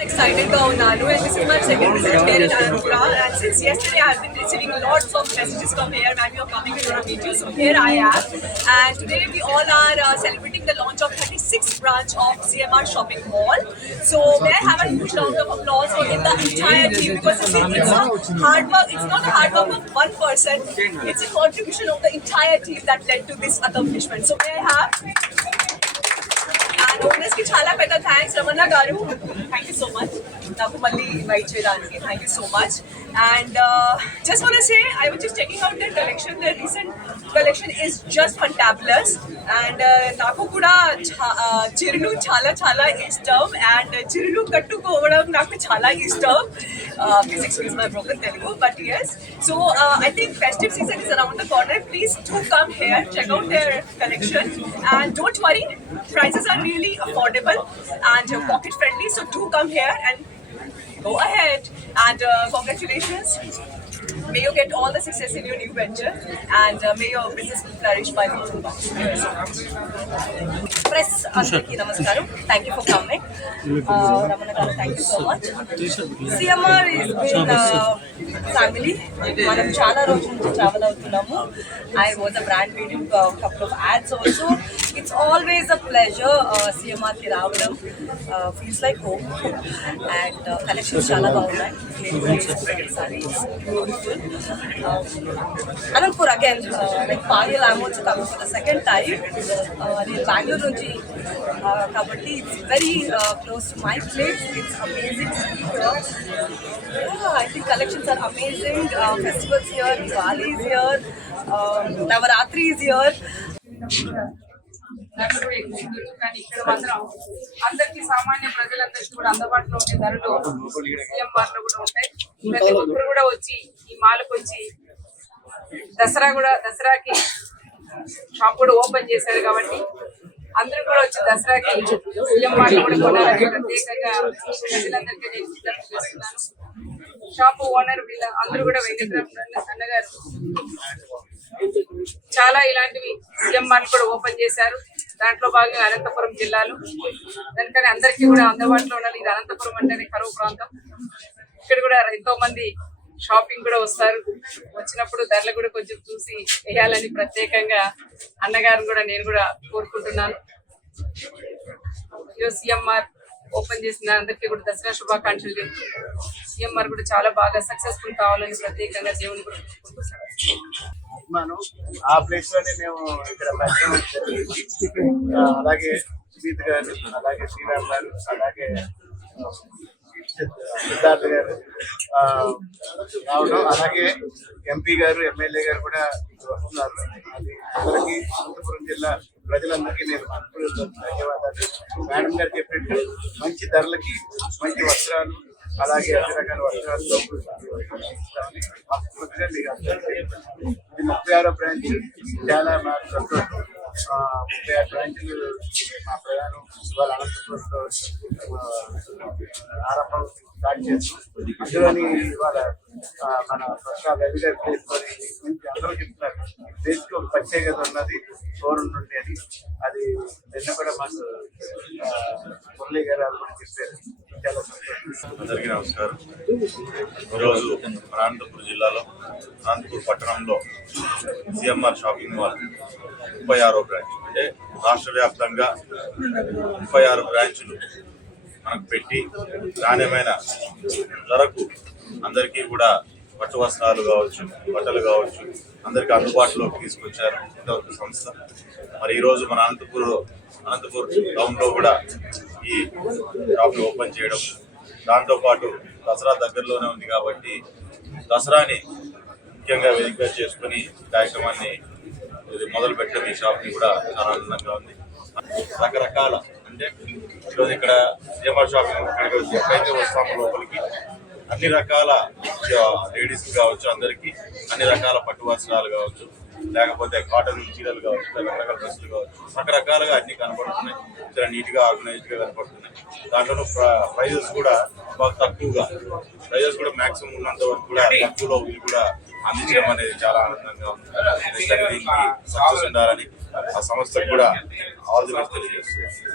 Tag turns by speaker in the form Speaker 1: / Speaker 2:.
Speaker 1: excited Gaunalu and this is my second visit here in Anandpura and since yesterday I have been receiving lots of messages from here when We are coming here to meet you so here I am. And today we all are uh, celebrating the launch of 36th branch of CMR shopping mall. So may I have a huge round of applause for the entire team because it's, it's a hard work it's not a hard work of one person. It's a contribution of the entire team that led to this accomplishment. So may I have and owners కి చాలా పెద్ద thanks Ramana గారు thank you so much నాకు మళ్ళీ invite చేయడానికి thank you so much And uh, just want to say, I was just checking out their collection. Their recent collection is just fantabulous. And uh, Naku Kuda uh, Chala Chala is term, and uh, chirulu Chirilu Kattu Kovadam Naku Chala is term. Uh, please excuse my broken Telugu, but yes. So uh, I think festive season is around the corner. Please do come here, check out their collection. And don't worry, prices are really affordable and uh, pocket friendly. So do come here and go ahead and uh, congratulations may you get all the success in your new venture and uh, may your business will flourish by leaps and bounds Thank you so much. Press అందరికీ నమస్కారం thank you for coming Ramana garu thank you so much CMR is been family మనం చాలా రోజుల నుంచి travel అవుతున్నాము I was a brand meeting couple of ads also it's always a pleasure సిఎంఆర్కి రావడం feels like home and collections చాలా బాగున్నాయి sari beautiful Anantapur again like పారియల్ I'm also coming for the second time నేను బెంగళూరు నుంచి uh, కాబట్టి it's very close to my place it's amazing I think collections are amazing festivals here Diwali is here Navratri is
Speaker 2: here కూడా ఎక్కువ. కానీ ఇక్కడ మాత్రం అందరికీ సామాన్య ప్రజలందరికీ కూడా అందుబాటులో ఉండే ధరలు సీఎం మార్లో కూడా ఉంటాయి. ప్రతి ఒక్కరు కూడా వచ్చి ఈ మాలకు వచ్చి దసరా కూడా దసరాకి షాప్ కూడా ఓపెన్ చేశారు కాబట్టి అందరూ కూడా వచ్చి దసరాకి సీఎం మార్లో కూడా కొనాలని ప్రత్యేకంగా ప్రజలందరికీ నేను విజ్ఞప్తి చేస్తున్నాను. షాప్ ఓనర్ వీళ్ళ అందరూ కూడా వెంకటరామ అన్నగారు చాలా ఇలాంటివి సీఎం మార్ట్ కూడా ఓపెన్ చేశారు. దాంట్లో భాగంగా అనంతపురం జిల్లాలో. దానికని అందరికీ కూడా అందుబాటులో ఉండాలి. ఇది అనంతపురం అంటేనే కరువు ప్రాంతం. ఇక్కడ కూడా ఎంతో మంది షాపింగ్ కూడా వస్తారు. వచ్చినప్పుడు ధరలు కూడా కొంచెం చూసి వేయాలని ప్రత్యేకంగా అన్నగారిని కూడా నేను కూడా కోరుకుంటున్నాను. సిఎంఆర్ ఓపెన్ చేసిన అందరికీ కూడా దసరా శుభాకాంక్షలు. చెప్తూ సిఎంఆర్ కూడా చాలా బాగా సక్సెస్ఫుల్ కావాలని ప్రత్యేకంగా దేవుని కూడా కోరుకుంటున్నాను.
Speaker 3: చెప్తున్నాను ఆ ప్లేస్లోనే మేము ఇక్కడ అలాగే సునీత్ గారు అలాగే శ్రీరామ్ గారు అలాగే సిద్ధార్థ గారు ఆ, రావడం. అలాగే ఎంపీ గారు ఎమ్మెల్యే గారు కూడా వస్తున్నారు. అది అందరికీ అనంతపురం జిల్లా ప్రజలందరికీ నేను మనస్ఫూర్తిగా ధన్యవాదాలు. మేడం గారు చెప్పినట్టు మంచి ధరలకి మంచి వస్త్రాలు అలాగే అన్ని రకాల వర్షాలతో ఇది ముప్పై ఆరో బ్రాంచ్ చాలా మాకు ముప్పై ఆరు బ్రాంచ్లు మా ప్రయాణం ఇవాళ అనంతపురంలో ఆరంభం స్టార్ట్ చేస్తాం అందులోని ఇవాళ మన ప్రసాద్ రవి గారి ప్లేస్ గురించి అందరూ చెప్తున్నారు. ప్లేస్ ఒక ప్రత్యేకత ఉన్నది ఫోరం నుండి అది నిన్న కూడా మాకు మురళీ గారు వాళ్ళు కూడా చెప్పారు.
Speaker 4: అందరికీ నమస్కారం. ఈరోజు మన అనంతపురం జిల్లాలో అనంతపూర్ పట్టణంలో సిఎంఆర్ షాపింగ్ మాల్ ముప్పై ఆరో బ్రాంచ్. అంటే రాష్ట్ర వ్యాప్తంగా ముప్పై ఆరు బ్రాంచులు మనకు పెట్టి నాణ్యమైన ధరకు అందరికీ కూడా పట్టు వస్త్రాలు కావచ్చు బట్టలు కావచ్చు అందరికీ అందుబాటులోకి తీసుకొచ్చారు ఇంతవరకు సంస్థ. మరి ఈరోజు మన అనంతపూర్ అనంతపూర్ టౌన్లో కూడా ఈ షాప్ని ఓపెన్ చేయడం దాంతోపాటు దసరా దగ్గరలోనే ఉంది కాబట్టి దసరాని ముఖ్యంగా వేదికగా చేసుకుని కార్యక్రమాన్ని ఇది మొదలు పెట్టడం ఈ షాప్ని కూడా చాలా ఆనందంగా ఉంది. రకరకాల అంటే ఈరోజు ఇక్కడ సిఎంఆర్ షాపింగ్ ఇక్కడికి ఎప్పుడైతే వస్తాము లోపలికి అన్ని రకాల లేడీస్ కావచ్చు అందరికీ అన్ని రకాల పట్టు వస్త్రాలు కావచ్చు లేకపోతే కాటన్ చీరలు కావచ్చు రకరకాల డ్రెస్సులు కావచ్చు రకరకాలుగా అన్ని కనబడుతున్నాయి. చాలా నీట్గా ఆర్గనైజ్డ్గా కనపడుతున్నాయి. దాంట్లో ప్రైజెస్ కూడా బాగా తక్కువగా. ప్రైజెస్ కూడా మాక్సిమం ఉన్నంత వరకు కూడా తక్కువలో వీళ్ళు కూడా అందించడం అనేది చాలా ఆనందంగా ఉంది. దీనికి సక్సెస్ ఉండాలని ఆ సంస్థకు కూడా ఆల్ ది బెస్ట్ తెలియజేస్తున్నాను.